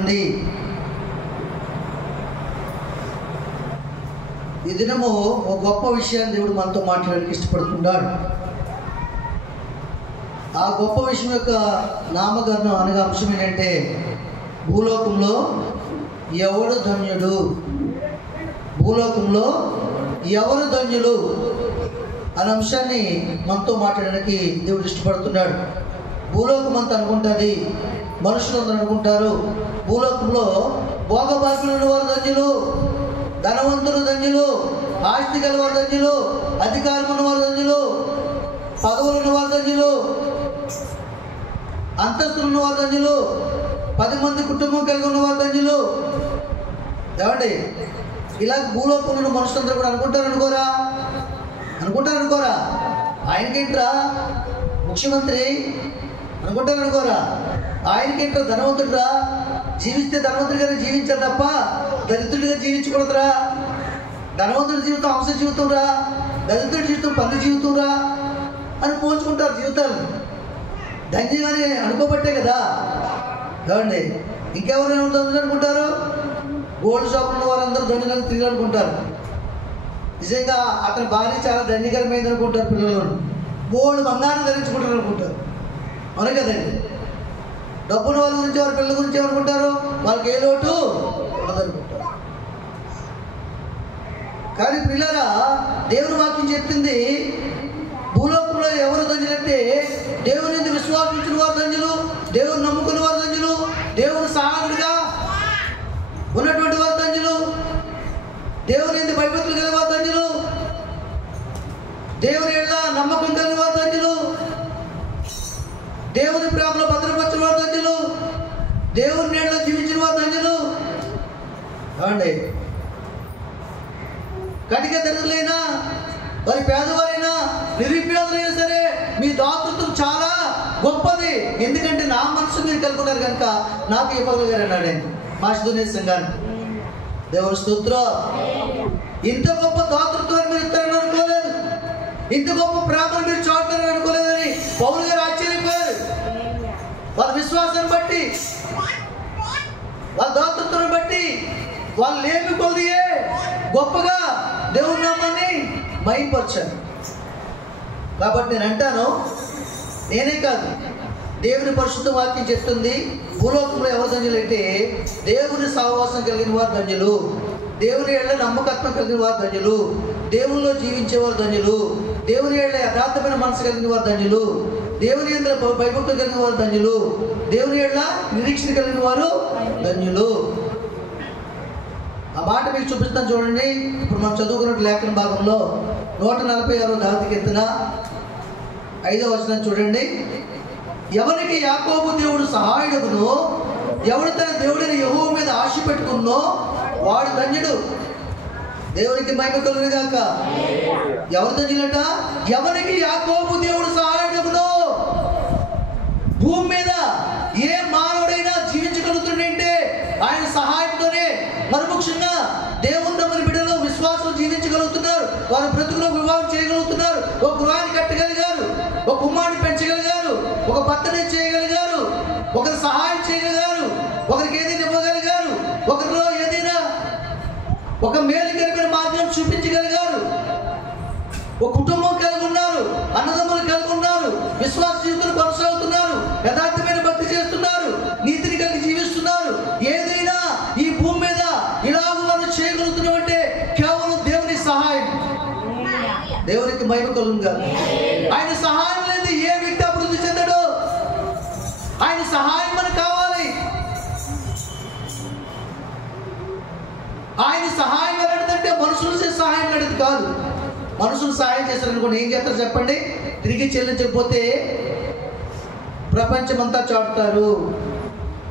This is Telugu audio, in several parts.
చూడండి. ఈ దినము ఒక గొప్ప విషయాన్ని దేవుడు మనతో మాట్లాడడానికి ఇష్టపడుతున్నాడు. ఆ గొప్ప విషయం యొక్క నామకరణం అనగా అంశం ఏంటంటే భూలోకంలో ఎవడు ధన్యుడు, భూలోకంలో ఎవరు ధన్యులు అనే అంశాన్ని మనతో మాట్లాడడానికి దేవుడు ఇష్టపడుతున్నాడు. భూలోకం అంతా అనుకుంటుంది, మనుషులు అందరూ అనుకుంటారు భూలోకంలో భోగభాగ్యులు ఉన్నవారు ధన్యులు, ధనవంతులు ధన్యులు, ఆస్తి గలవారు ధన్యులు, అధికారం ఉన్నవారు ధన్యులు, పదవులు ఉన్నవారు ధన్యులు, అంతస్తులు ఉన్నవారు ధన్యులు, 10 మంది కుటుంబం కలిగి ఉన్నవారు ధన్యులు. ఏమండి, ఇలా భూలోకంలో ఉన్న మనుషులందరూ కూడా అనుకుంటారనుకోరా? ఆయనకేంట్రా ముఖ్యమంత్రి అనుకుంటారనుకోరా? ఆయనకేంట్రా ధనవంతుడురా, జీవిస్తే ధనవంతుడిగానే జీవించారు తప్ప దరిద్రుడిగా జీవించకూడదురా. ధనవంతుడి జీవితం హంస జీవితం రా, దరిద్రుడి జీవితం పంది జీవితం రా అని పోల్చుకుంటారు జీవితాలు. ధన్యమని అనుకోబట్టే కదా. ఏమండి, ఇంకెవరైనా ధన్యులు అనుకుంటారు? గోల్డ్ షాప్ ఉన్న వారందరూ ధన్యులను తిరిగి అనుకుంటారు. నిజంగా అతని భార్య చాలా ధన్యకరమైంది అనుకుంటారు. పిల్లలు గోల్డ్ బంగారం ధరించుకుంటారు అనుకుంటారు. అవును కదండి. డబ్బున్న వాళ్ళ గురించి, వారి పిల్లల గురించి ఏమనుకుంటారు? వాళ్ళకి ఏ లోటు ఉండదనుకుంటారు. కానీ పిల్లరా, దేవుని వాక్యం చెప్తుంది భూలోకంలో ఎవరు ధన్యులంటే దేవుని విశ్వాసించిన వారు ధన్యులు, దేవుని నమ్ముకున్న వారు ధన్యులు, దేవుని సహాయుడిగా ఉన్నటువంటి వారు ధన్యులు, దేవుని భయభక్తులు కలిగిన వారు ధన్యులు, దేవుని ఎడల నమ్మకం కలిగిన వారు ధన్యులు, దేవుని ప్రేమలో భద్రపరిచిన వారు ధన్యులు, దేవుని నీడలో జీవించిన వారు ధన్యులు. ఏమండి, కటిక దరిద్రులైనా, వారి పేదవారైనా, నిరుపేదలైనా సరే మీ దాతృత్వం చాలా గొప్పది. ఎందుకంటే నా మనసు మీరు కలుగున్నారు కనుక నాకు ఇవ్వగలిగారు అన్నాడు ఆయన మాసిదోనియా సంఘాన్ని. దేవుని స్తోత్రం. ఇంత గొప్ప దాతృత్వాన్ని మీరు ఇస్తారని అనుకోలేదు, ఇంత గొప్ప ప్రేమను మీరు చూడతారని అనుకోలేదని పౌలు గారు ఆశ్చర్యపోయారు. వాళ్ళ విశ్వాసాన్ని బట్టి, వాళ్ళ దాతృత్వాన్ని బట్టి, వాళ్ళు లేమి కొలియే గొప్పగా దేవుని నామాన్ని మహిమపరిచారు. కాబట్టి నేను అంటాను, నేనే కాదు దేవుని పరిశుద్ధ వాక్యం చెప్తుంది భూలోకంలో ఎవరు ధన్యులు అంటే దేవుని సహవాసం కలిగిన వారు ధన్యులు, దేవుని ఏళ్ళ నమ్మకత్వం కలిగిన వారు ధన్యులు, దేవునిలో జీవించేవారు ధన్యులు, దేవుని ఏళ్ళ యథార్థమైన మనసు కలిగిన వారు ధన్యులు, దేవుని ఏళ్ళ భయభక్తులు కలిగిన వారు ధన్యులు, దేవుని ఏళ్ళ నిరీక్షణ కలిగిన వారు ధన్యులు. ఆ మాట మీకు చూపిస్తాను చూడండి. ఇప్పుడు మనం చదువుకున్న లేఖన భాగంలో 146వ దావీదు కీర్తన 5వ వచనం చూడండి. ఎవరికి యాకోబు దేవుడు సహాయుడును, ఎవడు తన దేవుడిని యెహోవా మీద ఆశ పెట్టుకుందో వాడు ధన్యుడు. దేవునికి మహిమ కలుగును గాక. ఎవరు ధన్యులట? ఎవరికి యాకోబు దేవుడు సహాయుడును. భూమి మీద ఏ మానవుడైనా జీవించగలుగుతుందంటే ఆయన సహాయంతోనే. మరి ముఖ్యంగా దేవుని నమ్మని బిడ్డలు విశ్వాసం జీవించగలుగుతున్నారు. వారి బ్రతుకులో వివాహం చేయగలుగుతున్నారు, ఒక గృహాన్ని కట్టగలిగారు, ఒక కుమారుని పెంచగలిగారు, ఒక భర్తని చేయగలిగారు, ఒకరి సహాయం చేయగలిగారు, ఒకరికి ఏదైనా ఇవ్వగలిగారు, ఒకరిలో ఏదైనా ఒక మేలుకరమైన మార్గం చూపించగలిగారు, ఒక కుటుంబం కలిగి ఉన్నారు, అన్నదమ్ములు కలిగి ఉన్నారు, విశ్వాస జీవితం కొనసాగుతున్నారు, యథార్థమైన భక్తి చేస్తున్నారు, నీతిని కలిగి జీవిస్తున్నారు. ఏదైనా ఈ భూమి మీద ఇలాగ మనం చేయగలుగుతున్నామంటే కేవలం దేవుని సహాయం. దేవునికి మహిమ కలుగును గాక. ఆయన సహాయం లేదు ఏ వ్యక్తి అభివృద్ధి చెందడు. ఆయన సహాయం మనకు కావాలి. ఆయన సహాయం ఎలాంటిదంటే మనుషులు చేసే సహాయం అనేది కాదు. మనుషులు సహాయం చేస్తారనుకోండి, ఏం చేస్తారు చెప్పండి? తిరిగి చెల్లించకపోతే ప్రపంచమంతా చాటుతారు,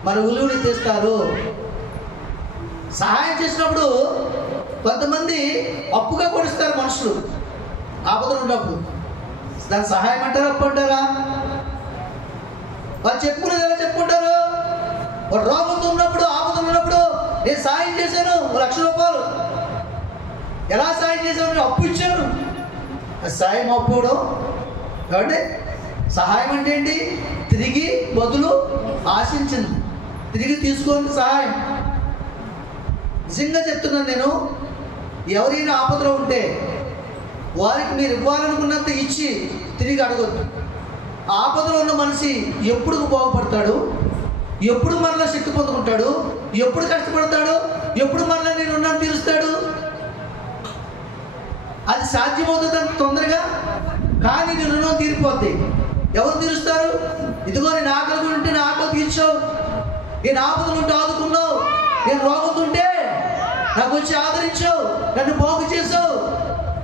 మన ఉలువుని తెస్తారు. సహాయం చేసినప్పుడు కొంతమంది అప్పుగా కొడిస్తారు మనుషులు. ఆపదలు ఉన్నప్పుడు దాని సహాయం అంటారా, అప్పు అంటారా? వాళ్ళు చెప్పుకునేది ఎలా చెప్పుకుంటారు? వాడు రోగంతో ఉన్నప్పుడు, ఆపదలు ఉన్నప్పుడు నేను సాయం చేశాను 1,00,000 రూపాయలు. ఎలా సాయం చేశాను? అప్పు ఇచ్చాను. సాయం అప్పుడు కాబట్టి సహాయం అంటే ఏంటి? తిరిగి బదులు ఆశించింది. తిరిగి తీసుకోండి సహాయం. నిజంగా చెప్తున్నాను నేను, ఎవరైనా ఆపదలో ఉంటే వారికి మీరు ఇవ్వాలనుకున్నంత ఇచ్చి తిరిగి అడగొద్దు. ఆపదలో ఉన్న మనిషి ఎప్పుడు బాగుపడతాడు, ఎప్పుడు మరలా శక్తి పొందుకుంటాడు, ఎప్పుడు కష్టపడతాడు, ఎప్పుడు మరలా నేను రుణాన్ని తీరుస్తాడు? అది సాధ్యమవుతుంది అంత తొందరగా, కానీ నీ రుణం తీరిపోద్ది. ఎవరు తీరుస్తారు? ఇదిగో నేను ఆకలి ఉంటే నా ఆకలి తీర్చావు, నేను ఆపదలు ఉంటే ఆదుకున్నావు, నేను రోగుతుంటే నాకు వచ్చి ఆదరించావు, నన్ను బాగు చేసావు,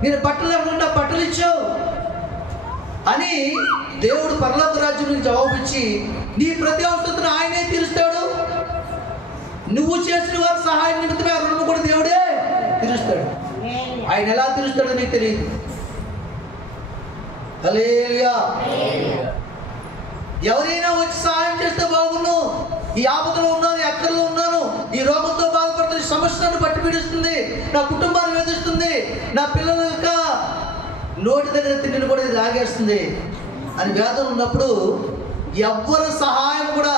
నేను బట్టలు లేకుండా బట్టలు ఇచ్చావు అని దేవుడు పరలోక రాజ్యం నుంచి జవాబు ఇచ్చి నీ ప్రతి అవసరతను ఆయనే తీరుస్తాడు. నువ్వు చేసిన వారి సహాయం నిమిత్తమే ఆ రుణం కూడా దేవుడే తీరుస్తాడు. ఆయన ఎలా తీరుస్తాడో నీకు తెలియదు. హల్లెలూయా. ఎవరైనా వచ్చి సహాయం చేస్తే బాగున్నాను, ఈ ఆపదలో ఉన్నాను, ఈ అక్కర్లో ఉన్నాను, ఈ రోగంతో బాధపడుతున్న సమస్యను బట్టి పీడిస్తుంది, నా కుటుంబాన్ని వేధిస్తుంది, నా పిల్లల యొక్క నోటి దగ్గర తిండిని కూడా ఇది లాగేస్తుంది అని వేదన ఉన్నప్పుడు ఎవ్వరు సహాయం కూడా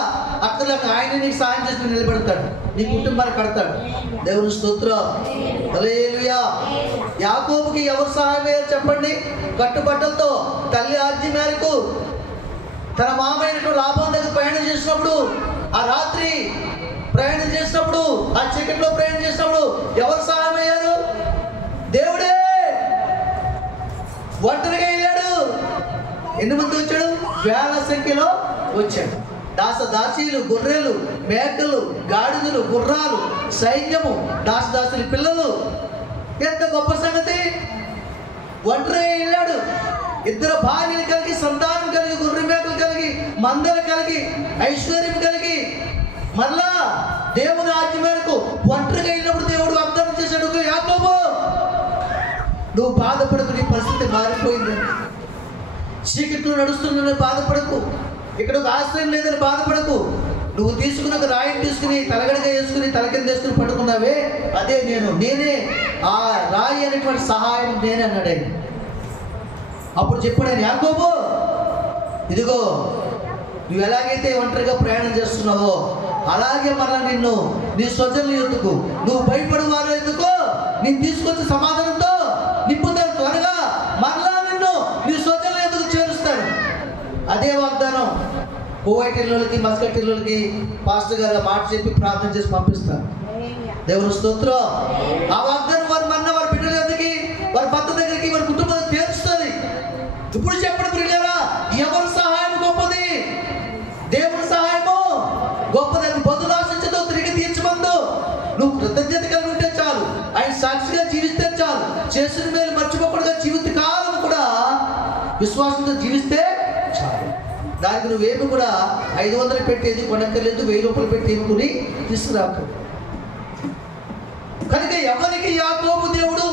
అక్కర్లేక ఆయన నీకు సహాయం చేసి నిలబెడతాడు, నీ కుటుంబాన్ని కడతాడు. దేవుని స్తోత్రం. హల్లెలూయా. యాకోబుకి ఎవరు సహాయం అయ్యారు చెప్పండి? కట్టుబట్టలతో తల్లి ఆజ్ఞ మేరకు తన మామైనటువంటి లాభం దగ్గర ప్రయాణం చేసినప్పుడు, ఆ రాత్రి ప్రయాణం చేసినప్పుడు, ఆ చీకట్లో ప్రయాణం చేసినప్పుడు ఎవరు సహాయం అయ్యారు? దేవుడే. ఒంటరిగా వెళ్ళాడు. ఎన్ని మంది వచ్చాడు? వేల సంఖ్యలో వచ్చాడు. దాసీలు, గొర్రెలు, మేకలు, గాడిదలు, గుర్రాలు, సైన్యము, దాసదాసులు, పిల్లలు. ఎంత గొప్ప సంగతి! ఒంటరిగా వెళ్ళాడు. ఇద్దరు భార్యలు కలిగి, సంతానం కలిగి, గొర్రె మేకలు కలిగి, మందలు కలిగి, ఐశ్వర్యం కలిగి, మళ్ళా దేవుని ఆజ్ఞ మేరకు ఒంటరిగా వెళ్ళినప్పుడు దేవుడు వాగ్దానం చేశాడు, యాకోబు నువ్వు బాధపడకు, నీ పరిస్థితి మారిపోయింది. చీకట్లో నడుస్తున్న బాధపడకు, ఇక్కడ ఒక ఆశ్రయం లేదని బాధపడకు. నువ్వు తీసుకుని ఒక రాయిని తీసుకుని తలగడగా వేసుకుని తల కింద వేసుకుని పడుకున్నావే, అదే నేనే ఆ రాయి అనేటువంటి సహాయం నేనే అన్నాడు ఆయన. అప్పుడు చెప్పాడు ఆయన, యాకోబు ఇదిగో నువ్వు ఎలాగైతే ఒంటరిగా ప్రయాణం చేస్తున్నావో అలాగే మరలా నిన్ను నీ స్వజనులు ఎందుకు, నువ్వు భయపడు వారు ఎందుకు, నేను తీసుకొచ్చి సమాధానంతో నింపుతాను, త్వరగా మరలా నిన్ను నీ స్వజనులు ఎందుకు చేరుస్తాను. అదే వాగ్దానం కువైట్ ఇళ్ళకి, మస్కట్ ఇళ్ళకి పాస్టర్ గారు మాట చెప్పి ప్రార్థన చేసి పంపిస్తారు. దేవుని స్తోత్రం. ఆ వాగ్దానం వారి మన్న వారి బిడ్డల దగ్గరికి, వారి భర్త దగ్గరికి, వారి కుటుంబం తీర్చుతుంది. ఇప్పుడు చెప్పండి ప్రియులారా, ఎవరి సహాయం గొప్పది? దేవుని సహాయము గొప్పది. అది బదులు ఆశించదు, తిరిగి తీర్చమందు. నువ్వు కృతజ్ఞత కలిగి ఉంటే చాలు, ఆయన సాక్షిగా జీవిస్తే చాలు, చేసిన మేలు మర్చిపోకుండా జీవిత కాలం కూడా విశ్వాసంతో జీవిస్తే చాలు. దానికి నువ్వేమి కూడా 500 పెట్టేది కొనక్కర్లేదు, 1000 రూపాయలు పెట్టి ఏముకుని తీసుకురాకూడదు. కనుక ఎవరికి యాకోబు దేవుడు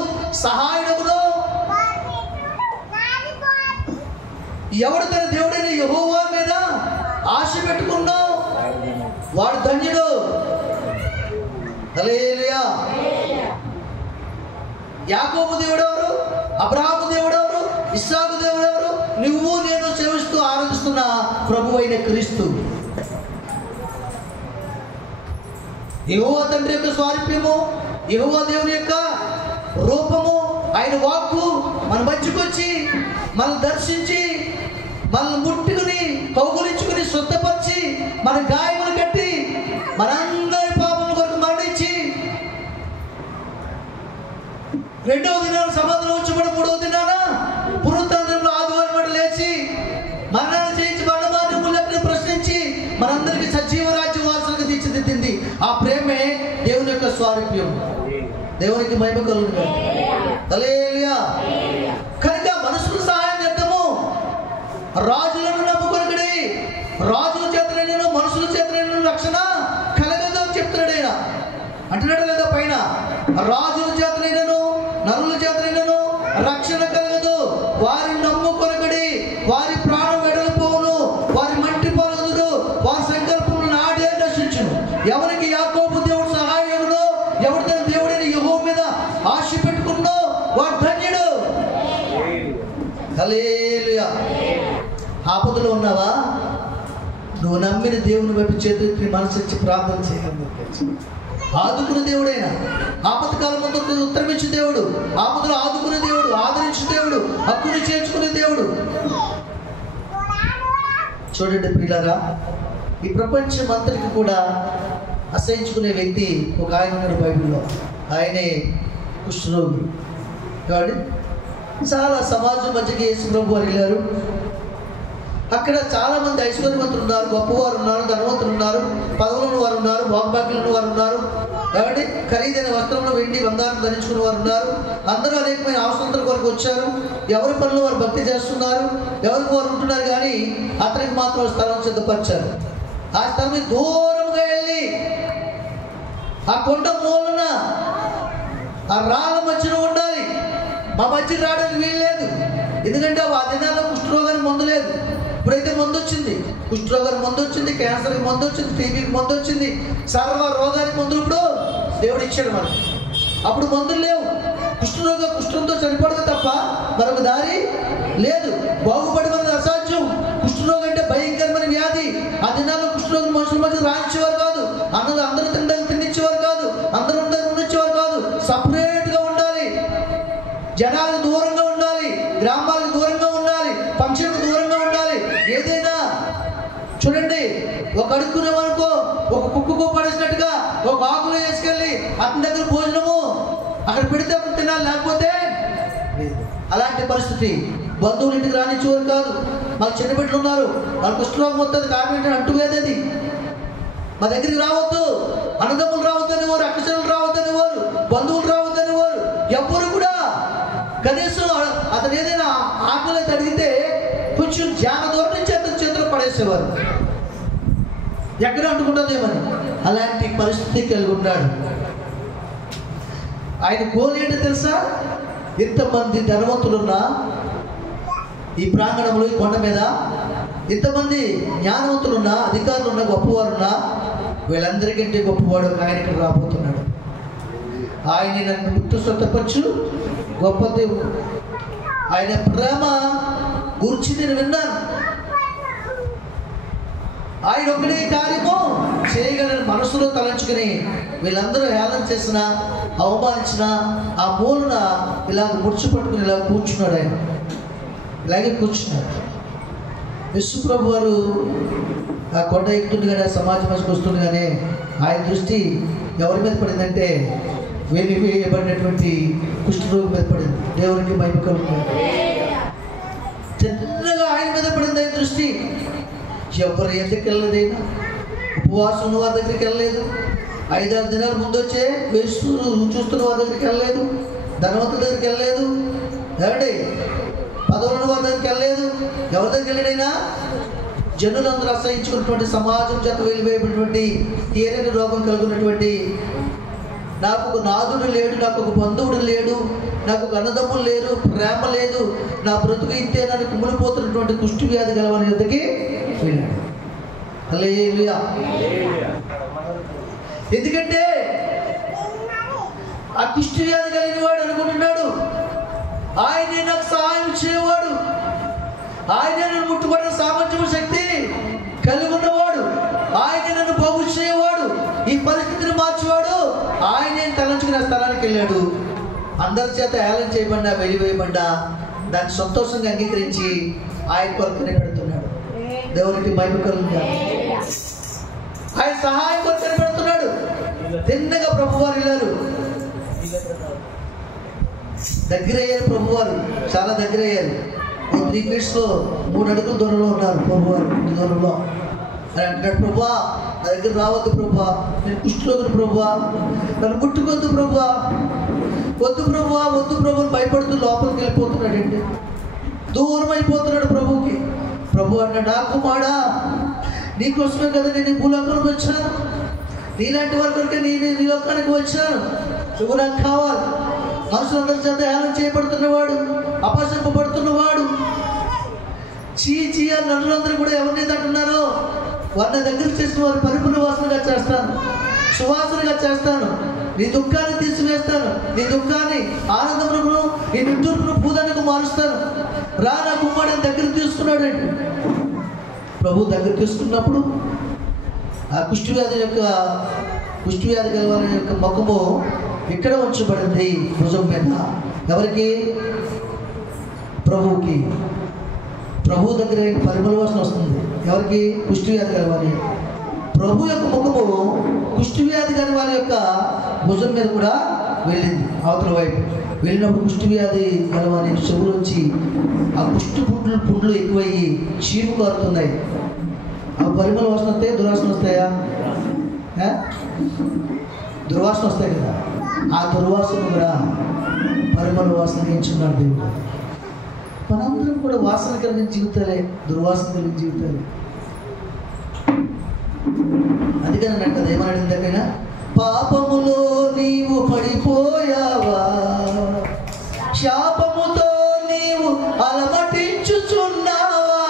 సహాయుడవునో, ఎవడు తన దేవుడైన యెహోవా మీద ఆశ పెట్టుకున్నా వాడు ధన్యుడు. హల్లెలూయా. యాకోబు దేవుడు ఎవరు? అబ్రహాము దేవుడు ఎవరు? ఇస్సాకు దేవుడు ఎవరు? నువ్వు నేను సేవిస్తూ ఆరాధిస్తున్న ప్రభు అయిన క్రీస్తు. యెహోవా తండ్రి యొక్క స్వారూప్యము, యెహోవా దేవుని యొక్క రూపము, ఆయన వాక్కు మన మధ్యకు వచ్చి మనల్ని దర్శించి మనల్ని ముట్టుకుని కౌగులించుకుని స్వస్థపరిచి మన గాయములు కట్టి మనందరి పాపం కొరకు మరణించి రెండవ దినాన సమాధిలో ఉంచబడి మూడవ దినాన పునరుత్థానంలో ఆదివారం నాడు లేచి మరణాన్ని చేయించి మరణమాన్ని ముళ్ళని ప్రశ్నించి మనందరికీ సజీవ రాజ్య వారసులకు తీర్చిదిద్దింది. ఆ ప్రేమే దేవుని యొక్క స్వారూప్యం. దేవునికి మహిమ కలుగును. హల్లెలూయా. కనుక మనుషుల సహాయం చేద్దాము. రాజులను నమ్ముకొనకుడి, రాజుల చేతనైనను మనుషుల చేతనైనను రక్షణ కలగదు అని చెప్తున్నాడు ఆయన. అంటున్నాడు లేదా పైన, రాజుల చేతనైనను నరుల చేతనైనను రక్షణ కలగదు, వారిని నమ్ముకొనకుడి, వారి ప్రాణం వెడలిపోవును, వారి మంటి పలుకుదు, వారి సంకల్పములు నాడే నశించును. ఎవరికి యాకోబు దేవుడు సహాయకుడు, ఎవరు తన దేవుడైన యెహోవా మీద ఆశ పెట్టుకున్నో వాడు ధన్యుడు. హల్లెలూయా. ఆపదలో ఉన్నావా? నువ్వు నమ్మిన దేవుని వైపు చేతులకి మనసు ఇచ్చి ప్రార్థన చేయగలవు. ఆదుకునే దేవుడైనా, ఆపత్కాలం ముందు ఉత్తరమిచ్చే దేవుడు, ఆపదలు ఆదుకునే దేవుడు, ఆదరించే దేవుడు, హక్కుని చేర్చుకునే దేవుడు. చూడండి ప్రియులారా, ఈ ప్రపంచం అంతటికి కూడా అసహించుకునే వ్యక్తి ఒక ఆయన ఉన్నాడు బైబిల్లో. ఆయనే కుష్ఠరోగి. కాబట్టి చాలా సమాజం మధ్యకి యేసు ప్రభు వారు వెళ్ళారు. అక్కడ చాలామంది ఐశ్వర్యవంతులు ఉన్నారు, గొప్పవారు ఉన్నారు, ధనవంతులు ఉన్నారు, పదవులను వారు ఉన్నారు, భోగభాగ్యులను వారు ఉన్నారు. కాబట్టి ఖరీదైన వస్త్రంలో వెండి బంగారం ధరించుకున్న వారు ఉన్నారు. అందరూ అనేకమైన అవసరాల కొరకు వచ్చారు. ఎవరి పనులు వారు భక్తి చేస్తున్నారు, ఎవరికి వారు ఉంటున్నారు. కానీ అతనికి మాత్రం స్థలం సిద్ధపరిచారు. ఆ స్థలం దూరంగా వెళ్ళి ఆ కొండ మూలన ఆ రాళ్ళ మధ్యన ఉండాలి. మా మధ్య రావడానికి వీల్లేదు. ఎందుకంటే ఆ దినాల్లో కుష్ఠరోగానికి మందు లేదు. ఇప్పుడైతే మందు వచ్చింది. కుష్ఠరోగానికి మందు వచ్చింది, క్యాన్సర్కి మందు వచ్చింది, టీబీకి మందు వచ్చింది, సర్వ రోగానికి మందులు ఇప్పుడు దేవుడు ఇచ్చాడు మనకి. అప్పుడు మందులు లేవు. కుష్ఠంతో చనిపోవడం తప్ప మరొక దారి లేదు. బాగుపడమన్నది అసాధ్యం. కుష్ఠరోగం అంటే భయంకరమైన వ్యాధి. ఆ దినాల్లో కుష్ఠరోగం మనుషుల మధ్య రాయించేవారు కాదు. అందరూ తినిచ్చేవారు కాదు. అందరూ ఉండొచ్చేవారు కాదు. సపరేట్గా ఉండాలి. జనాలకు దూరంగా ఉండాలి, గ్రామాలకు దూరంగా ఉండాలి, ఫంక్షన్కు దూరంగా ఉండాలి. ఏదైనా చూడండి, ఒక అడుక్కునేవనుకో ఒక కుక్కకు పడేసినట్టుగా ఒక ఆకులు వేసుకెళ్ళి అతని దగ్గర భోజనము అక్కడ పెడితే అప్పుడు తినాలి, లేకపోతే అలాంటి పరిస్థితి. బంధువులు ఇంటికి రానిచ్చేవారు కాదు. మాకు చిన్న బిడ్డలు ఉన్నారు, వాళ్ళకి కుష్ఠరోగం వస్తుంది, కారణం ఏంటంటే అంటువ్యాధి. మా దగ్గరికి రావద్దు, అన్నదమ్ములు రావద్దని వారు, అక్కచెల్లెలు రావద్దని వారు, బంధువులు రావద్దని వారు. ఎవ్వరు కూడా కనీసం అతను ఏదైనా ఆకులు అడిగితే కొంచెం జాన దూరం నుంచి అతని చేతులు పడేసేవారు, ఎక్కడ అంటుకుంటుందేమని. అలాంటి పరిస్థితి కలిగి ఉన్నాడు. ఆయన గోల్ ఏంటో తెలుసా? ఇంతమంది ధనవంతులున్నా ఈ ప్రాంగణంలో, ఈ కొండ మీద ఇంతమంది జ్ఞానవంతులున్నా, అధికారులున్నా, గొప్పవారున్నా, వీళ్ళందరికంటే గొప్పవాడు ఆయన ఇక్కడ రాబోతున్నాడు. ఆయన నన్ను గుర్తు స్వతపరచు గొప్ప దేవుడు. ఆయన ప్రేమ గురించి నేను విన్నాను. ఆయన ఒకటే కార్యము చేయగలని మనసులో తలంచుకుని వీళ్ళందరూ హేళన చేసిన, అవమానించిన ఆ మూలన ఇలాగ ముడుచు పట్టుకుని ఇలా కూర్చున్నాడు. ఆయన ఇలాగే కూర్చున్నాడు. యేసు ప్రభు వారు ఆ కొండ ఎక్కుతుండగానే, ఆ సమాజం మధ్యకి వస్తుండగానే ఆయన దృష్టి ఎవరి మీద పడిందంటే వెలివేయబడినటువంటి కుష్ఠరోగి మీద పడింది. దేవునికి మహిమ కలుగుతుంది. చిన్నగా ఆయన మీద పడింది ఆయన దృష్టి. ఎవరు ఎందుకు వెళ్ళలేదైనా, ఉపవాసం ఉన్న వారి దగ్గరికి వెళ్ళలేదు, 5-6 దినాల ముందు వచ్చే వేస్తూ చూస్తున్న వారి దగ్గరికి వెళ్ళలేదు, ధనవంతుల దగ్గరికి వెళ్ళలేదు, ఏమండి పదవులను వారి దగ్గరికి వెళ్ళలేదు. ఎవరి దగ్గరికి వెళ్ళాడైనా? జనులందరూ అసహించుకున్నటువంటి, సమాజం చేత వెలివేయబడినటువంటి, తీరని రోగం కలుగున్నటువంటి, నాకు ఒక నాదుడు లేడు, నాకు ఒక బంధువుడు లేడు, నాకు ఒక అన్నదమ్ములు లేరు, ప్రేమ లేదు, నా బ్రతుకు ఇంతే, నన్ను కుమిలిపోతున్నటువంటి కుష్టి వ్యాధి గలవని యొద్దకి వెళ్ళాడు. హల్లెలూయా. ఎందుకంటే ఆ కుష్టి వ్యాధి కలిగిన వాడు అనుకుంటున్నాడు ఆయనే నాకు సహాయం చేయవాడు, ఆయనే నన్ను ముట్టుబడిన సామర్థ్యము శక్తి కలిగి ఉన్నవాడు, ఆయనే నన్ను బాగు చేయవాడు, ఈ పరిస్థితిని మార్చేవాడు. ఆయనే తలంచుకున్న స్థలానికి వెళ్ళాడు. అందరి చేత హేళన చేయబడినా, వెలివేయబడ్డా దాన్ని సంతోషంగా అంగీకరించి ఆయన కొరకు నిలబెడుతున్నాడు. దేవునికి మహిమ కలుగుతుంది. ఆయన సహాయం కొరకు నిలబెడుతున్నాడు. తిన్నగా ప్రభువారు వెళ్ళారు. దగ్గర అయ్యారు ప్రభువారు, చాలా దగ్గర అయ్యారు. 3 feet 3 అడుగుల దూరంలో ఉన్నారు ప్రభువారు. దూరంలో అని అంటున్నాడు, ప్రభువా నా దగ్గర రావద్దు ప్రభువా, నేను కుష్ఠరోగిని ప్రభువా, నన్ను ముట్టుకొద్దు ప్రభువా, వద్దు ప్రభువా, వద్దు ప్రభుని భయపడుతూ లోపలికి వెళ్ళిపోతున్నాడు. ఏంటి దూరం అయిపోతున్నాడు ప్రభుకి. ప్రభు అన్నాడు, నా కుమారుడా, నీకోసమే కదా నేను ఈ భూలోకానికి వచ్చాను, నీలాంటి వారి కొరకే నేను ఈ లోకానికి వచ్చాను, నువ్వు నాకు కావాలి. మనుషులందరి చేత హేళన చేయబడుతున్నవాడు, అపశంపబడుతున్నవాడు, చీ అని నన్నులందరూ కూడా ఎవరినైతే అంటున్నారో వారిని దగ్గర చేసిన వారు పరిపూర్ణ వాసనగా చేస్తాను, సువాసనగా చేస్తాను, నీ దుఃఖాన్ని తీసివేస్తాను, నీ దుఃఖాన్ని ఆనందమును, నీ నిట్టూర్పును భూదానికి మారుస్తాను. రా నా కుమారుడిని దగ్గర తీసుకున్నాడండి. ప్రభు దగ్గర తీసుకున్నప్పుడు ఆ కుష్ఠవ్యాధి గల వారి యొక్క ముఖము ఇక్కడ ఉంచబడింది భుజం మీద. ఎవరికి? ప్రభువుకి. ప్రభు దగ్గర పరిమళ వాసన వస్తుంది. ఎవరికి? కుష్ఠవ్యాధి గల వారి. ప్రభు యొక్క ముఖము కుష్ఠవ్యాధి గల వారి యొక్క భుజం మీద కూడా వెళ్ళింది. అవతల వైపు వెళ్ళినప్పుడు కుష్ఠవ్యాధి గల వారి చెవులోంచి ఆ పుండ్లు ఎక్కువయ్యి చీము కారుతున్నాయి. ఆ పరిమళ వాసన వస్తాయి, దుర్వాసన వస్తాయా? దుర్వాసన వస్తాయి కదా. ఆ దుర్వాసన కూడా పరిమళ వాసన ఎంచుకున్నాడు దేవుడు. మనందరం కూడా వాసన కలిగిన జీవితాలే, దుర్వాసన కలిగిన జీవితాలే. అందుకని అన్నట్టు కదా, ఏమన్నాడు ఇంతకైనా? పాపములో నీవు పడిపోయావా, శాపముతో నీవు అలమటించుచున్నావా,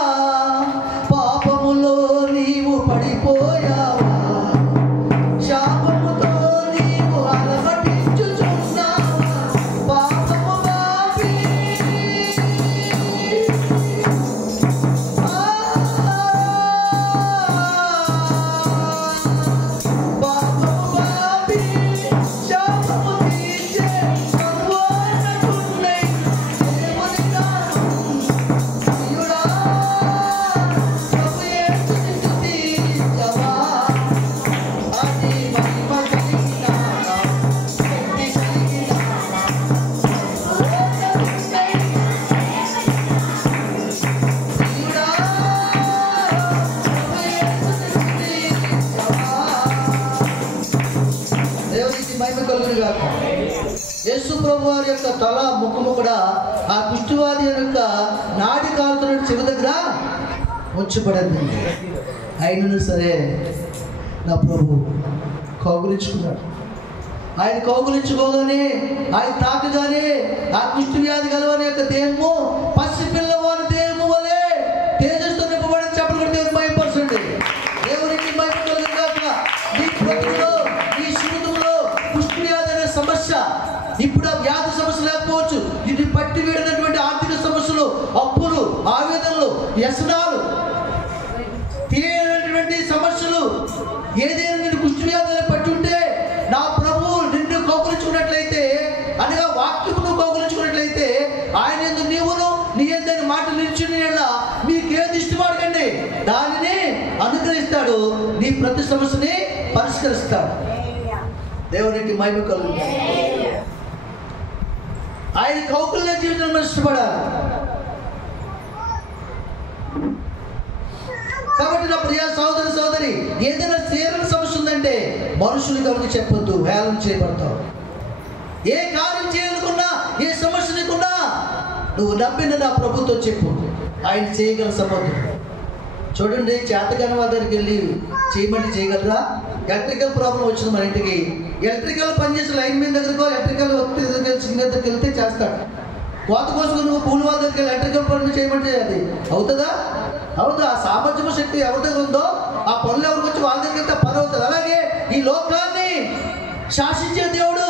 పాపములో నీవు పడిపోయావా, శాపముతో నీవు అలమటించుచున్నావా, పాపము పాపి యేసు ప్రభు వారి యొక్క తల ముఖము కూడా ఆ కుష్ఠవ్యాధి యొక్క నాడి కాలుతున్న చెవి దగ్గర ఉంచబడింది. అయినను సరే నా ప్రభు కౌగులించుకున్నాడు. ఆయన కౌగులించుకోగానే, ఆయన తాకగానే ఆ కుష్ఠవ్యాధి గలవారి యొక్క దేహము పసి పిల్లవారి దేహము వలె తేజస్సుతో నింపబడి చెప్పలు దేవుని భయపరచండి. దేవునికి భయపడగా నీ బ్రతుకులో, నీ జీవితంలో కుష్ఠవ్యాధి అనే సమస్య, ఇప్పుడు ఆ వ్యాధి సమస్య లేకపోవచ్చు, ఇది పట్టి వీడినటువంటి ఆర్థిక సమస్యలు, అప్పులు, ఆవేదనలు, వ్యసనాలు, తీయనటువంటి సమస్యలు, ఏదైనా నేను కుష్ఠవ్యాధి పట్టి ఉంటే నా ప్రభువు నిన్ను కౌగులించుకున్నట్లయితే, అనగా వాక్యమును కౌగులించుకున్నట్లయితే, ఆయన ఎందుకు నీవును నీ ఎందని మాట నిలిచిన మీకేది ఇష్టపడకండి దానిని అనుగ్రహిస్తాడు, నీ ప్రతి సమస్యని పరిష్కరిస్తాడు. దేవునికి మహిమ కలుగుతుంది. ఆయన కౌకుల జీవితం ఇష్టపడాలి. కాబట్టి నా ప్రియ సోదరి సోదరి, ఏదైనా తీరని సమస్య ఉందంటే మనుషులు కాబట్టి చెప్పొద్దు, వేలం చేయబడతావు. ఏ కార్యం చేయాలనుకున్నా, ఏ సమస్య నీకున్నా, నువ్వు నమ్మిన నా ప్రభుత్వం చెప్పు, ఆయన చేయగల సమర్థుడు. చూడండి, చేతగాని వాళ్ళ దగ్గరికి వెళ్ళి చేయమంటే చేయగలరా? ఎలక్ట్రికల్ ప్రాబ్లం వచ్చింది మన ఇంటికి, ఎలక్ట్రికల్ పనిచేసే లైన్ మీద దగ్గరకు, ఎలక్ట్రికల్ దగ్గరికి వెళ్తే చేస్తాడు. కోత కోసుకుని నువ్వు పూల వాళ్ళ దగ్గరికి ఎలక్ట్రికల్ పనులు చేయమంటే అది అవుతుందా? అవుతుంది. ఆ సామర్థ్యము శక్తి ఎవరి దగ్గర ఉందో ఆ పనులు ఎవరికి వచ్చి వాళ్ళ దగ్గరికి వెళ్తే పని అవుతుంది. అలాగే ఈ లోకాన్ని శాసించే దేవుడు,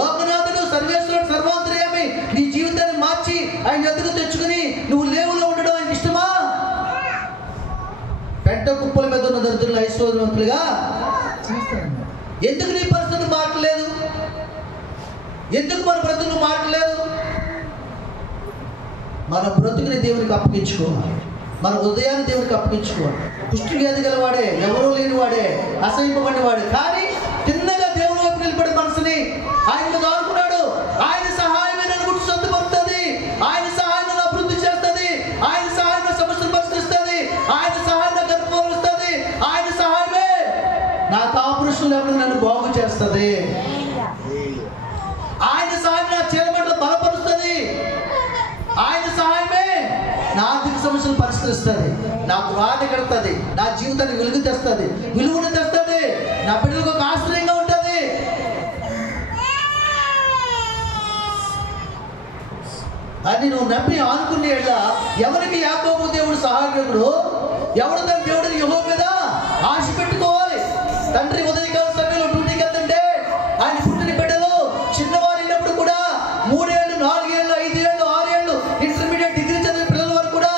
లోకనాథుడు, సర్వేశ్వరుడు, సర్వాంతర్యామి నీ జీవితాన్ని మార్చి ఆయన ఎదుగు తెచ్చుకుని నువ్వు లేవులో ఉండడం ఆయనకి ఇష్టమా? పెంట కుప్పల మీద ఉన్న దరిద్రులు ఐశ్వర్యవంతులుగా చేస్తారన్నమాట. ఎందుకు నీ పరిస్థితులు మారట్లేదు? ఎందుకు మన బ్రతుకులు మారట్లేదు? మన బ్రతుకుని దేవునికి అప్పగించుకోవాలి, మన హృదయాన్ని దేవునికి అప్పగించుకోవాలి. కుష్టి వ్యాధి గలవాడే, ఎవరూ లేనివాడే, అసహింపబడిన వాడే, కానీ తిన్నగా దేవుని వైపు నిలబడి మనసుని ఆయన దాడుకున్నాడు. ఆయన సహాయమే నన్ను గుర్తు సొంతపడుతుంది, ఆయన సహాయం నన్ను అభివృద్ధి చేస్తుంది, ఆయన సహాయం నా సమస్యను పరిష్కరిస్తుంది, ఆయన సహాయం నా గర్భం ఇస్తుంది, ఆయన సహాయమే నాకు ఆపరేషన్ లేకుండా నన్ను బాగు చేస్తుంది, ఆయన సహాయం నా చీలమంటలు బలపరుస్తుంది, ఆయన సహాయమే నా ఆర్థిక సమస్యలు పరిష్కరిస్తుంది, నాకు రాని కడుతుంది, నా జీవితాన్ని వెలుగు తెస్తుంది, విలువను తెస్తుంది, నా బిడ్డలకు ఒక ఆశ్రయంగా ఉంటుంది. అని నువ్వు నమ్మి ఆనుకునే ఎవరికి యాకోబు దేవుడు సహాయకుడు, ఎవడు తన దేవుడిని యెహోవా మీద ఆశ పెట్టుకోవాలి. తండ్రి ఉదయకాల సమయంలో డ్యూటీకి వెళ్తుంటే ఆయన పుట్టిన బిడ్డలు చిన్నవారు అయినప్పుడు కూడా 3 ఏళ్ళు, 4 ఏళ్ళు, 5 ఏళ్ళు, 6 ఏళ్ళు ఇంటర్మీడియట్ డిగ్రీ చదివిన పిల్లల వరకు కూడా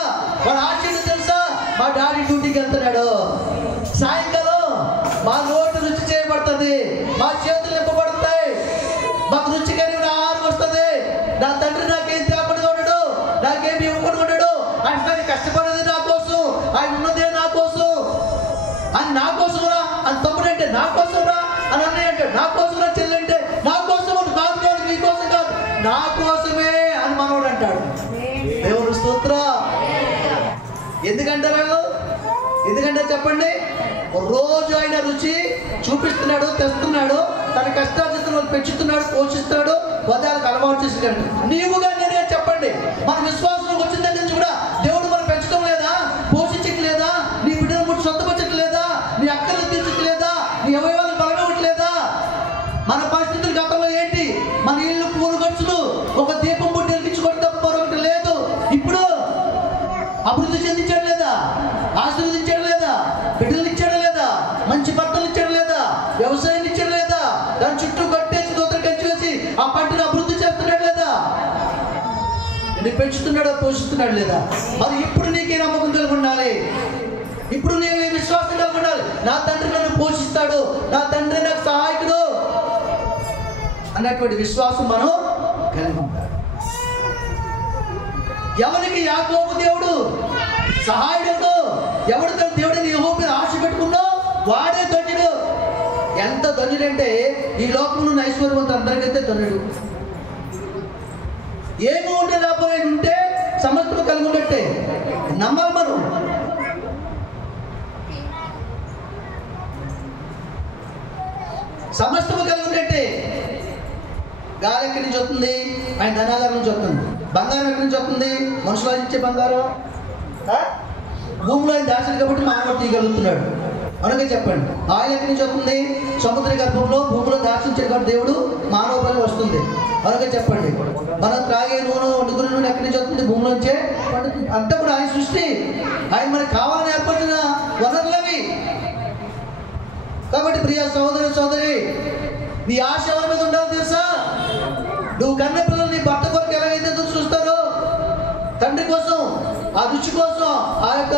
వాళ్ళ ఆశ తెలుసా? మా డాడీ డ్యూటీకి వెళ్తారు, నా కోసం రా అని అన్నయ్య అంటాడు. నా కోసం రా చెల్లి అంటే నా కోసం కాదు కాదు, నీ కోసం కాదు, నా కోసమే అని మనోడు అంటాడు. దేవుడు స్తోత్రం. ఎందుకంటారు? ఎందుకంటే చెప్పండి, రోజు ఆయన రుచి చూపిస్తున్నాడు, తెస్తున్నాడు, తన కష్టార్జితం పెంచుతున్నాడు, పోషిస్తున్నాడు, పదాలకు అలవాటు చేస్తున్నాడు. నీవుగా నేనే చెప్పండి, మన విశ్వాసం వచ్చిన దగ్గర నుంచి కూడా దేవుడు మనం పెంచడం లేదా, పోషించట్లేదా, నీ బిడ్డను ముట్టి సొంతపరచట్లేదా, నీ అక్కలు తీర్చట్లేదా, నీ అవయవాలను బలగొట్టలేదా? మన పరిస్థితులు గతంలో ఏంటి? మన ఇల్లు పూలు ఖర్చులు ఒక దీపం ముట్టి వెలిగించుకోవడం తప్ప మరొకటి లేదు. ఇప్పుడు అభివృద్ధి చెందించాడు లేదా, ఆశీర్వదించాడు లేదా, బిడ్డలు ఇచ్చాడు లేదా, మంచి భర్తలు ఇచ్చాడు లేదా, వ్యవసాయం ఇచ్చాడు లేదా, దాని చుట్టూ కట్టేసి దూతలు కంచి వేసి ఆ పంటను అభివృద్ధి చేస్తున్నాడు లేదా, నీకు పెంచుతున్నాడు, పోషిస్తున్నాడు లేదా? మరి ఇప్పుడు నీకే నమ్మకం కలిగి ఉండాలి, ఇప్పుడు నీవు విశ్వాసం కలిగి ఉండాలి. నా తండ్రి నన్ను పోషిస్తాడు, నా తండ్రి నాకు సహాయకుడు అన్నటువంటి విశ్వాసం మనం కలిగి ఉండాలి. ఎవరికి యాకోబు దేవుడు సహాయుడు, ఎవడు తన దేవుడిని యెహోవా మీద ఆశ పెట్టుకున్నా వాడే ధన్యుడు. ఎంత ధన్యుడంటే ఈ లోకంలో ఉన్న ఐశ్వర్యవంతులు అందరికైతే ధన్యుడు. ఏమి ఉంటే లేకపోతే ఉంటే సమస్తము కలిగి ఉన్నట్టే నమ్మాలి మనం. సమస్తము కలిగి ఉన్నట్టే. గాలి ఎక్కడి నుంచి వస్తుంది? ఆయన ధనాగారం నుంచి వస్తుంది. బంగారం ఎక్కడి నుంచి వస్తుంది? మనుషులు ఇచ్చే బంగారం. భూమిలో ఆయన దాచాడు కాబట్టి మానవుడు తీయగలుగుతున్నాడు. అనగా చెప్పండి, ఆయిల్ ఎక్కడి నుంచి వస్తుంది? సముద్ర గర్భంలో భూమిలో దాచించాడు కాబట్టి దేవుడు మానవ పని వస్తుంది. అనగా చెప్పండి, మనం త్రాగే నూనె, వండుకునే నూనె ఎక్కడి నుంచి వస్తుంది? భూమిలోంచే. అంతా కూడా ఆయన సృష్టి, ఆయన మనకు కావాలని ఏర్పడిన వనరులవి. కాబట్టి ప్రియ సహోదరు సోదరి, నీ ఆశ ఎవరి మీద ఉండాలి తెలుసా? నువ్వు కన్న పిల్లలు నీ భర్త కొరకు ఎలాగైతే ఎదురు చూస్తారో, తండ్రి కోసం, ఆ రుచి కోసం, ఆ యొక్క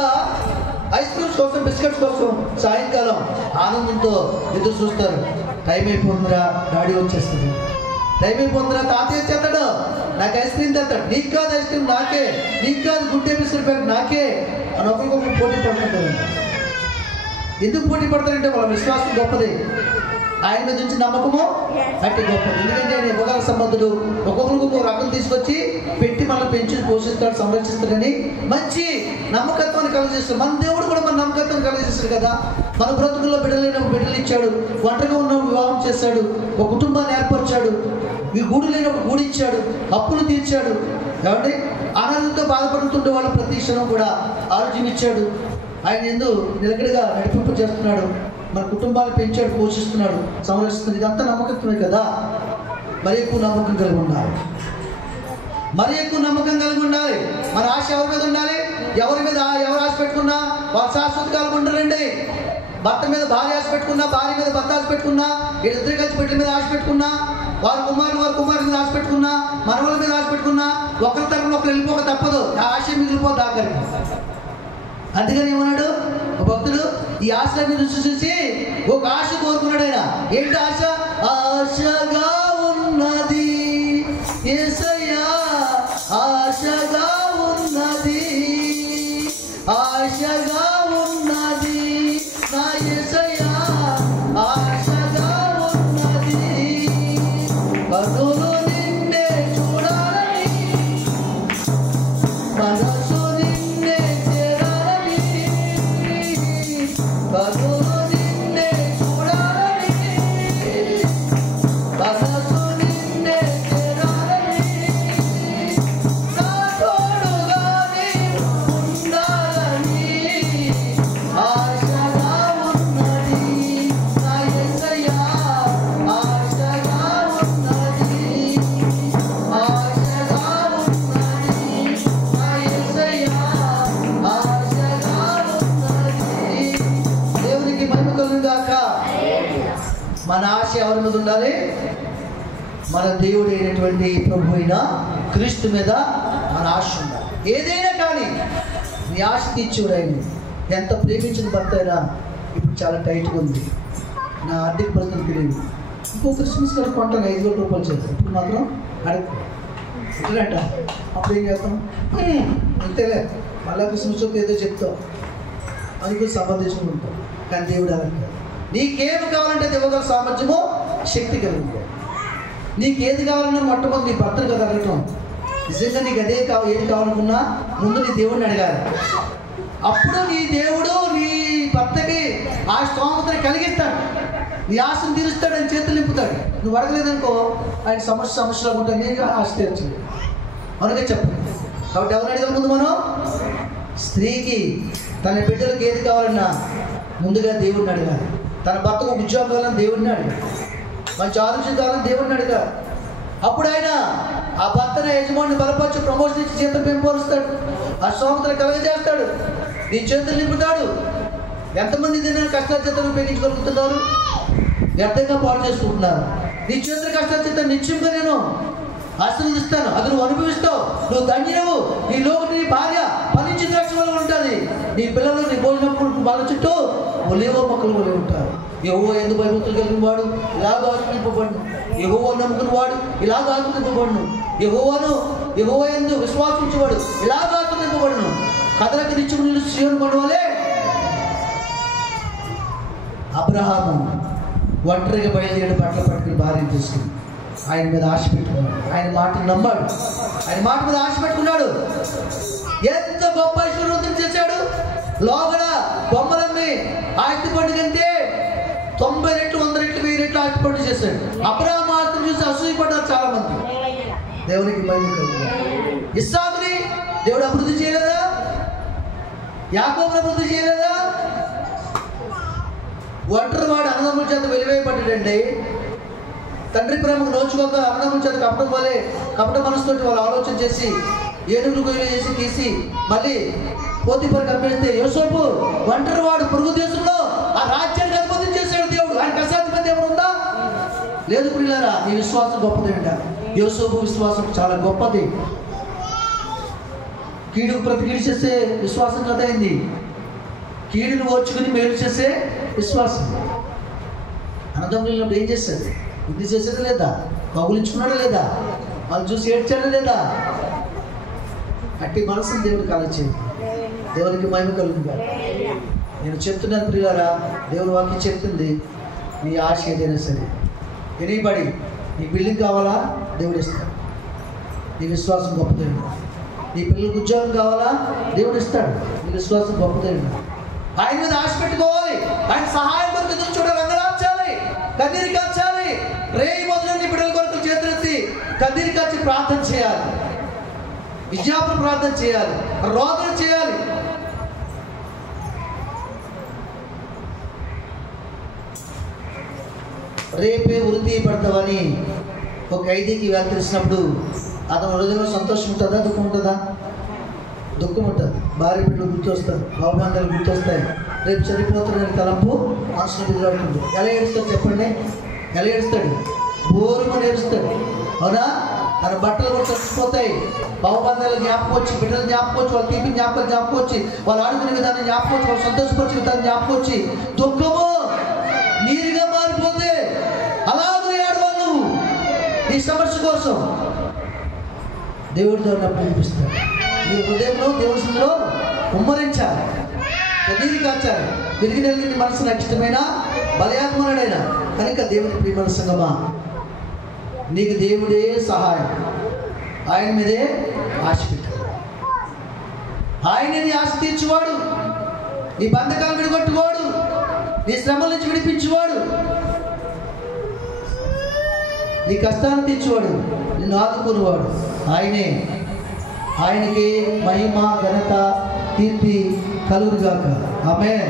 ఐస్ క్రీమ్స్ కోసం, బిస్కెట్స్ కోసం సాయంకాలం ఆనందంతో ఎదురు చూస్తారు. టైం అయిపోతుందిరా, డాడీ వచ్చేస్తుంది. టైం అయిపోతుందిరా, తాతయ్య వచ్చేస్తాడు, నాకు ఐస్ క్రీమ్ తెస్తాడు. నీకు కాదు ఐస్ క్రీమ్ నాకే, నీకు కాదు గుడ్డే బిస్కెట్ ప్యాకెట్ నాకే అని ఒకరికొకరు పోటీ పడుతుంటారు. ఎందుకు పోటీ పడతారంటే వాళ్ళ విశ్వాసం గొప్పది, ఆయన మీద నుంచి నమ్మకము అట్టి గొప్పది. ఎందుకంటే ఆయన ఇవ్వగల సంబంధుడు, ఒక్కొక్కరికి ఒక్కొక్క రకం తీసుకొచ్చి పెట్టి మనల్ని పెంచి పోషిస్తాడు, సంరక్షిస్తాడని మంచి నమ్మకత్వాన్ని కలిగిస్తాడు. మన దేవుడు కూడా మన నమ్మకత్వాన్ని కలిగిస్తాడు కదా. మన బ్రతుకుల్లో బిడ్డలైనప్పుడు బిడ్డలు ఇచ్చాడు, ఒంటరిగా ఉన్నప్పుడు వివాహం చేశాడు, ఒక కుటుంబాన్ని ఏర్పరిచాడు, ఈ గూడు లేనప్పుడు గూడు ఇచ్చాడు, అప్పులు తీర్చాడు. కాబట్టి ఆనందంతో బాధపడుతుంటే వాళ్ళ ప్రతి క్షణం కూడా ఆరోగ్యం ఇచ్చాడు. ఆయన ఎందు నిలకడగా నడిపింపు చేస్తున్నాడు, మన కుటుంబాలు పెంచాడు, పోషిస్తున్నాడు, సంరక్షిస్తున్నాడు. ఇదంతా నమ్మకత్వమే కదా. మరి ఎక్కువ నమ్మకం కలిగి ఉండాలి, మరి ఎక్కువ నమ్మకం కలిగి ఉండాలి. మన ఆశ ఎవరి మీద ఉండాలి? ఎవరి మీద ఎవరు ఆశ పెట్టుకున్నా వారు శాశ్వత కాలం ఉండరండి. భర్త మీద భార్య ఆశ పెట్టుకున్నా, భార్య మీద భర్త ఆశ పెట్టుకున్నా, వీళ్ళిద్దరు కలిసి బిడ్డల మీద ఆశ పెట్టుకున్నా, వారి కుమారుల మీద ఆశ పెట్టుకున్నా, మనవల మీద ఆశ పెట్టుకున్నా, ఒకరి తరపున ఒకరు వెళ్ళిపోక తప్పదు, ఆ ఆశ మిగిలిపోదు ఆఖరికి. అందుకని ఏమన్నాడు భక్తుడు? ఈ ఆశలన్నీ రుచి చూసి ఒక ఆశ కోరుకున్నాడు ఆయన. ఏంటి ఆశ? ఆశగా ఉన్నది యేసయ్యా, ఆశగా ఉన్నది, ఆశగా ఉన్నది నా యేసయ్యా, ఆశగా ఉన్నది, కన్నులు నిన్నే చూడాలని, మనసు నిన్నే చేరాలని, కన్నులు నిన్నే చూడాలని, మనసు నిన్నే చేరాలని, నా తోడుగా నీవు ఉండాలని ఆశగా ఉన్నది నా యేసయ్యా, ఆశగా ఉన్నది, ఆశగా ఉన్నది నా యేసయ్యా, ఆశగా ఉన్నది. దేవునికి మహిమ కలుగును గాక. మన ఆశ ఎవరి మీద ఉండాలి? మన దేవుడు అయినటువంటి ప్రభు అయిన క్రీస్తు మీద మన ఆశ ఉండాలి. ఏదైనా కానీ నీ ఆశ తీర్చుడైంది. ఎంత ప్రేమించిన భర్త అయినా ఇప్పుడు చాలా టైట్గా ఉంది, నా ఆర్థిక పరిస్థితి తెలియదు, ఇంకో క్రిస్మస్ గారు కొంటాను 5,000 రూపాయలు చేస్తాను, ఇప్పుడు మాత్రం అడుగు ఎట్లంట. అప్పుడు ఏం చేస్తాం? అంతేలే, మళ్ళీ క్రిస్మస్ ఏదో చెప్తాం, అందుకు సంబంధించుకుంటాం. కానీ దేవుడు అలా కాదు. నీకేమి కావాలంటే అది ఇవ్వగల సామర్థ్యము, శక్తి కలిగి. నీకు ఏది కావాలన్నా మొట్టమొదటి నీ భర్తను కదా అడగటం. నిజంగా నీకు ఏది కావాలనుకున్నా ముందు నీ దేవుడిని అడగాలి. అప్పుడు నీ దేవుడు నీ భర్తకి ఆ స్తోమతని కలిగిస్తాడు, నీ ఆశను తీరుస్తాడు, ఆయన చేతులు నింపుతాడు. నువ్వు అడగలేదనుకో ఆయన సమస్యలో ఉంటుంది, నీకు ఆశ తీర్చలేదు. మనకే చెప్పండి. కాబట్టి ఎవరు అడగాలి ముందు? మనం స్త్రీకి తన బిడ్డలకు ఏది కావాలన్నా ముందుగా దేవుడిని అడగాలి. తన భర్తకు ఉద్యోగం కావాలని దేవుడిని అడగాలి, మంచి ఆరోగ్యం కావాలని దేవుడిని అడగాలి. అప్పుడు ఆయన ఆ భర్తను యజమాని బలపరిచి ప్రమోషన్ ఇచ్చి జీతం పెంపొలుస్తాడు, ఆ స్తోమతను కలగజేస్తాడు, నీ చేతులు నింపుతాడు. ఎంతమంది దీన్ని కష్టార్జితం ఉపయోగించుకోగలుగుతున్నారు? వ్యర్థంగా పాటు చేసుకుంటున్నారు. నీ చేతుల కష్టార్జితం నిత్యంగా నేను ఆశీర్వదిస్తాను, అది నువ్వు అనుభవిస్తావు, నువ్వు ధన్యువు. నీ లోపల నీ భార్య ఫలించిన ద్రాక్ష వల్ల ఉంటుంది, నీ పిల్లలు నీ భోజనం బాగా చుట్టూ ఒలేవో మొక్కలు వలె ఉంటారు. యెహోవా యందు భయభక్తులు కలిగిన వాడు ఇలాగ ఆశీర్వదింపబడును, యెహోవాను నమ్ముకున్న వాడు ఇలాగ ఆశీర్వదింపబడును, యెహోవా యందు విశ్వాసించేవాడు ఇలాగ ఆశీర్వదింపబడును. కథలకు నిత్యము నిలుచు సీయోను కొండ వలె. అబ్రహాము ఒంటరిగా బయలుదేరి బట్టలు పట్టుకుని భార్యను తీసుకుని ఆయన మీద ఆశ పెట్టుకున్నాడు, ఆయన మాటను నమ్మాడు, ఆయన మాట మీద ఆశ పెట్టుకున్నాడు. ఎంత గొప్ప ఐశ్వర్యవంతం చేశాడు. లోగడ బొమ్మలమ్మి ఆస్తి పండు కంటే 90 రెట్లు 100 రెట్లు 1000 రెట్లు ఆస్తి పండు చేశాడు. అబ్రహాము ఆస్తిని చూసి అసూయపడ్డారు చాలా మంది. దేవునికి మహిమ కలుగును. ఇస్సాకుని దేవుడు అభివృద్ధి చేయలేదా? యాకోబుని అభివృద్ధి చేయలేదా? ఒంటరి వాడు అన్నదమ్ముల చేత వెలివేయబడ్డాడండి. తండ్రి ప్రేమకు నోచుకోక అన్నదమ్ముల చేత కపట మనసుతోటి వాళ్ళు ఆలోచన చేసి ఏనుగులు గొయ్యలు చేసి తీసి మళ్ళీ పోతీఫర్ కప్పేస్తే యోసేపు ఒంటరి వాడు పొరుగు దేశంలో ఆ రాజ్యానికి అధిపతి చేశాడు దేవుడు. ఆయనకు అసాధ్యమైనది ఏమైనా ఉందా? లేదు ప్రియులారా, నీ విశ్వాసం గొప్పది అంట. యోసేపు విశ్వాసం చాలా గొప్పది. కీడుకు ప్రతి కీడు చేసే విశ్వాసం కదా అయింది. కీడును ఓర్చుకుని మేలు చేసే విశ్వాసం. అన్నదమ్ములు ఏం చేశాడు? బుద్ధి చేసేది లేదా? కౌగులించుకున్నాడా లేదా? వాళ్ళు చూసి ఏడ్చాడా లేదా? అట్టి మనసుని దేవుడికి కలచేది. దేవునికి మహిమ కలుగుగా. నేను చెప్తున్నాను ప్రియులారా, దేవుని వాక్యం చెప్తుంది, నీ ఆశ ఏదైనా సరే ఎనీబడి, నీ బిల్డింగ్ కావాలా దేవుడు ఇస్తాడు, నీ విశ్వాసం గొప్పదేండి. నీ పిల్లలకు ఉద్యోగం కావాలా దేవుడు ఇస్తాడు, నీ విశ్వాసం గొప్పదేండి. ఆయన మీద ఆశ పెట్టుకోవాలి, ఆయన సహాయం కొరకు ఎదురు చూడాలి, రంగరాల్చాలి, కన్నీరు కాల్చాలి. రేయి మొదలు నీ బిడ్డల కొరకు చేతులెత్తి కన్నీరు కాల్చి ప్రార్థన చేయాలి, విజ్ఞాపన ప్రార్థన చేయాలి, రోదన చేయాలి. రేపే వృద్ధి పడతావని ఒక ఖైదీకి వేళ తెలిసినప్పుడు అతను హృదయంలో సంతోషం ఉంటుందా, దుఃఖం ఉంటుందా? దుఃఖం ఉంటుంది. భార్య బిడ్డలు గుర్తొస్తారు, అవమానాలు గుర్తొస్తాయి, రేపు చనిపోతున్న తలంపు మనసులో ఎదురవుతుంది. ఎలా ఏడుస్తాడు చెప్పండి? ఎలా ఏడుస్తాడు? బోరుమని ఏడుస్తాడు, అవునా? తన బట్టలు కూడా చచ్చిపోతాయి, అవమానాలు జ్ఞాపకం వచ్చి, బిడ్డలు జ్ఞాపకం వచ్చి, వాళ్ళ తీపి జ్ఞాపకం వచ్చి, వాళ్ళు ఆడుకునే విధానం జ్ఞాపకం వచ్చి, వాళ్ళు సంతోషపరిచే విధానం జ్ఞాపకం వచ్చి, దుఃఖము నీరుగా మారిపోతే అలాగే ఏడవాలి నువ్వు నీ సమస్య కోసం. దేవుడితో పిలిపిస్తాడు. నీ హృదయంలో దేవుడి సందులో ఉమ్మరించాలి, కన్నీరు కాచాలి. వెలిగి నెలిగిన మనసు నాకు ఇష్టమైన బలయాత్మనుడైనా కనుక దేవుని ప్రియమైన సంగమా, నీకు దేవుడే సహాయం, ఆయన మీదే ఆశ పెట్టు. ఆయనే నీ ఆశ తీర్చువాడు, నీ బంధకాలు విడగొట్టువాడు, నీ శ్రమల నుంచి విడిపించువాడు, నీ కష్టాన్ని తీర్చువాడు, నిన్ను ఆదుకునేవాడు ఆయనే. ఆయనకి మహిమ ఘనత కీర్తి కలుగుగాక. ఆమేన్.